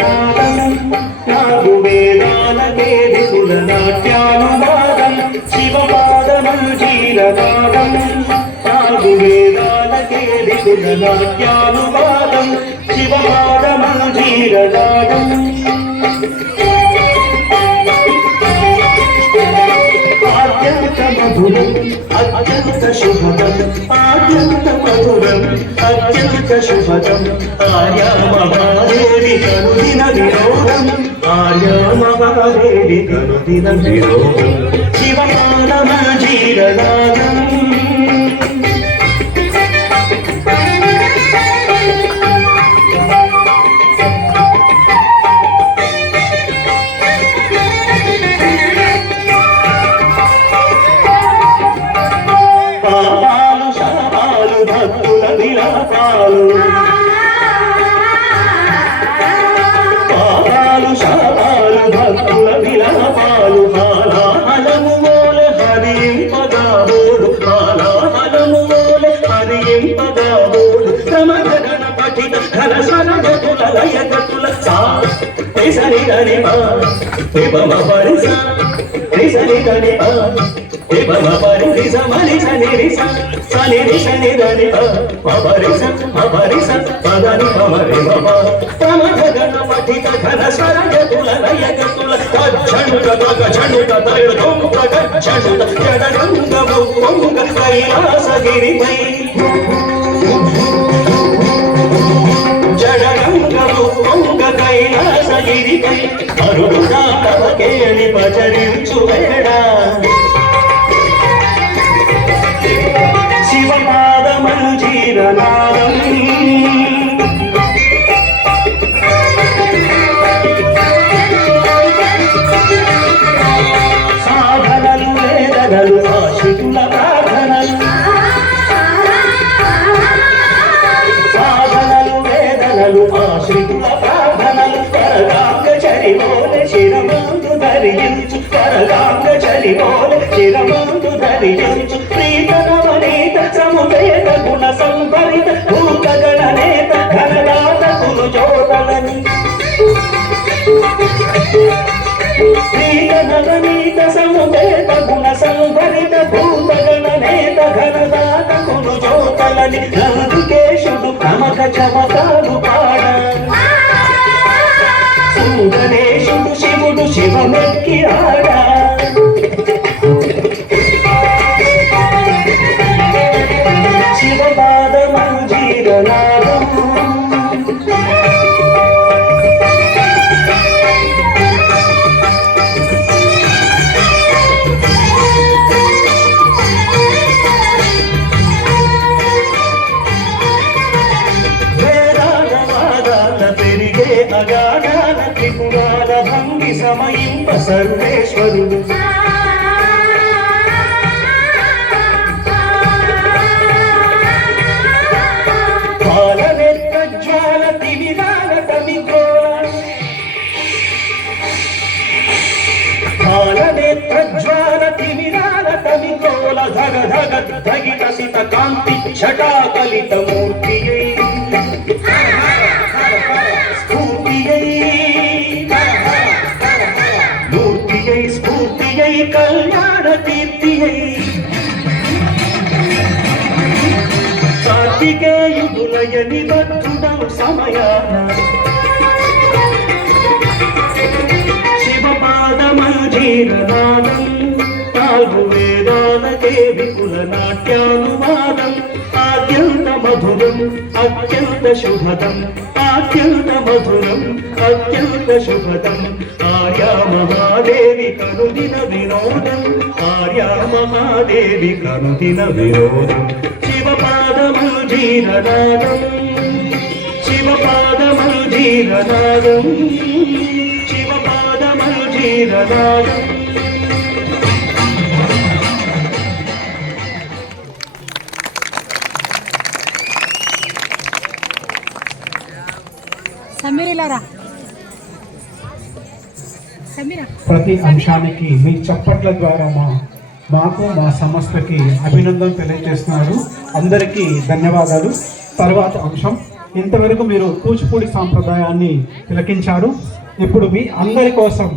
నాదం నాగు వేదాలకే విపుల నాట్యానువాదం శివపాదమంజీర నాదం నాగు వేదాలకే విపుల నాట్యానువాదం శివపాదమంజీర నాదం మధురం అత్యంత శుభదం అత్యంత మధురం అత్యంత శుభదం ఆర్యామహాదేవి కరుదిన వినోదం ఆర్యామహాదేవి కరుదిన వినోదం శివపాదమంజీర నాదం పాదాలు శాపాలు భక్తుల విలాపాలు హాలాహలము మోల హరింపగాబోడు హాలాహలము మోల హరింపగాబోడు క్రమగణ పఠిత ఘన స్వరగతుల లయగతుల సా సరి గని పా విభమ పరిస సరి గని పా విభమ పరిస మని సని రిస సని రిస నిదని పరిస పరిస పదని పమరి మమ క్రమగణ పఠిత ఘన స్వరగతుల లయగతుల ఝణుక తగ ఝణుక తరుణుక ఝణుక జడగంగ పొంగ కైలాసగిరిపై జడగంగము పొంగ కైలాసగిరిపై అరుణా తవకేళి భజరించు వేళ శివపాదమంజీర నాదం సాధనలు వేదనలు ఆశితుల ప్రార్థనలు సాధనలు వేదనలు ఆశ్రితుల ప్రార్థనలు పరగాంగ చరిమోల చిరమందు ధరించు పరగాంగ చరిమోల చిరమందు ధరించు ప్రీతనవనీత సముదయత గుణ సంభరిత భూత గణనేత ఘనదాత కులు జ్యోతలని ప్రీతనవనీత సముదయత గుణ సంభరిత భూత గణనేత ఘనదాత కులు జ్యోతలని నందికేశుడు ప్రమక చమకాలు పాడ సుందరేశుడు శివుడు శివమెక్కి ఆడ శివపాదమంజీర నాదం అగాఢాన త్రిపురాల భంగి సమయింప సర్వేశ్వరుడు పాలనేత్రజ్వాల తిమిరాల తమిగ్రోల పాలనేత్రజ్వాల తిమిరాల తమిగ్రోల ధగ ధగ ధగిత సిత కాంతి ఛటాకలిత మూర్తి స్ఫూర్తియై కళ్యాణ కీర్తియై కార్తికేయులయని భక్తుడవు సమయాన శివపాదమంజీర నాదం నాలుగు వేదాలకే విపుల నాట్యానువాదం అత్యంత మధురం అత్యంత శుభదం అత్యంత మధురం అత్యంత శుభదం ఆర్యా మహాదేవి కనుదిన వినోదం ఆర్యా మహాదేవి కనుదిన వినోదం శివపాదమంజీర నాదం శివపాదమంజీర నాదం శివపాదమంజీర నాదం ప్రతి అంశానికి మీ చప్పట్ల ద్వారా మాకు మా సంస్థకి అభినందన తెలియజేస్తున్నారు. అందరికీ ధన్యవాదాలు. తర్వాత అంశం ఇంతవరకు మీరు కూచిపూడి సాంప్రదాయాన్ని తిలకించారు. ఇప్పుడు మీ అందరి కోసం